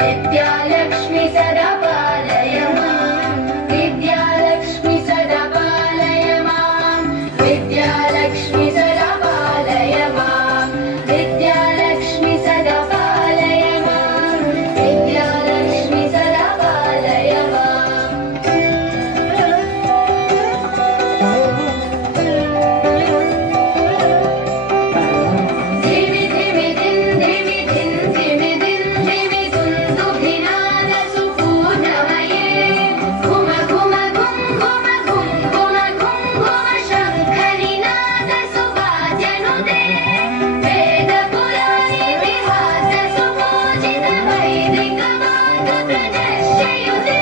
विद्यालक्ष्मी सदा पालय मां विद्यालक्ष्मी सदा पालय मां विद्यालक्ष्मी सदा पालय मां विद्यालक्ष्मी सदा पालय मां विद्यालक्ष्मी सदा पालय मां धिमि धिमि धिं धिमि धिं धिमि धिं धिमि दुन्दुभिनाद सुपूर्णमये घुम घुम घुं घुम घुं घुम घुं घुम शङ्खनिनाद सुवाद्यनुदे वेदपुराणेतिहास सुपूजित वैदिक मार्गप्रदर्शयुते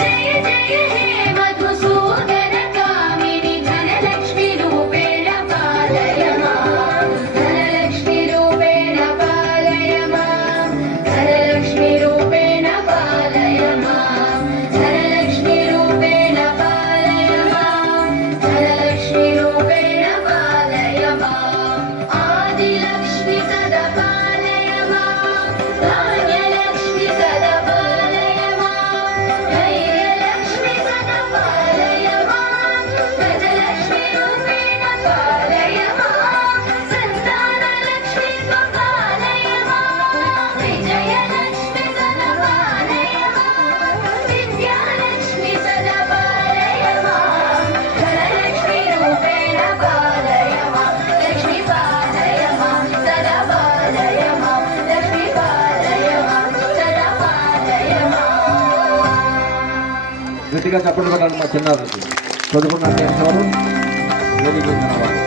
जय जय हे मधुसूदन कामिनि धनलक्ष्मी रूपेण पालय मां धनलक्ष्मी रूपेण पालय मां धनलक्ष्मी रूपेण पालय मां धनलक्ष्मी रूपेण पालय मां धनलक्ष्मी रूपेण पालय मां आदिलक्ष्मी सदा पालय मां धान्यलक्ष्मी सदा पालय मां धैर्यलक्ष्मी सदा पालय मां गजलक्ष्मी रूपेण पालय मां सन्तानलक्ष्मी पालय मां विजयलक्ष्मी सदा पालय मां विद्यालक्ष्मी सदा पालय मां धनलक्ष्मी रूपेण पालय मां लक्ष्मी पालय मां सदा पालय मां लक्ष्मी पालय मां सदा पालय मां గట్టిగా చప్పట్లు కొట్టాలి మా చిన్నారులకి చదువుకున్న ఎవరు వేదిక మీద రావాలి